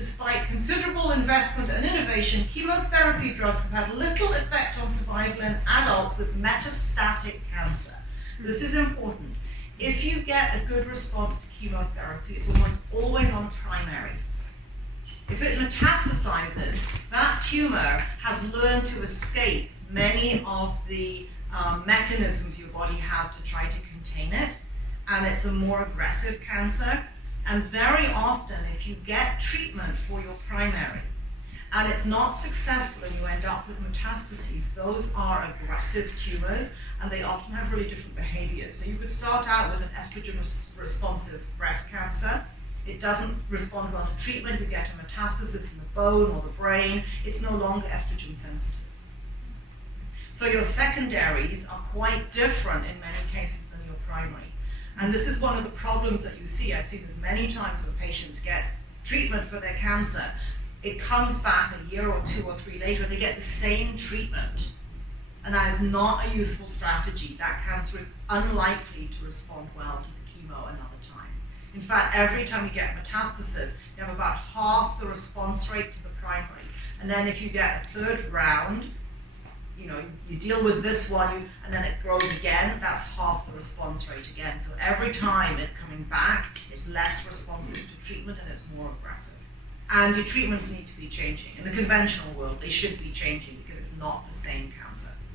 despite considerable investment and innovation, chemotherapy drugs have had little effect on survival in adults with metastatic cancer. This is important. If you get a good response to chemotherapy, it's almost always on primary. If it metastasizes, that tumor has learned to escape many of the mechanisms your body has to try to contain it, and it's a more aggressive cancer. And very often, if you get treatment for your primary, and it's not successful and you end up with metastases, those are aggressive tumors, and they often have really different behaviors. So you could start out with an estrogen-responsive breast cancer. It doesn't respond well to treatment. You get a metastasis in the bone or the brain. It's no longer estrogen sensitive. So your secondaries are quite different in many cases than your primary. And this is one of the problems that you see. I've seen this many times where patients get treatment for their cancer. It comes back a year or 2 or 3 later and they get the same treatment. And that is not a useful strategy. That cancer is unlikely to respond well to the chemo another time. In fact, every time you get metastasis, you have about half the response rate to the primary. And then if you get a third round, you deal with this one, and then it grows again, that's half the response rate again. So every time it's coming back, it's less responsive to treatment and it's more aggressive. And your treatments need to be changing. In the conventional world, they should be changing because it's not the same cancer.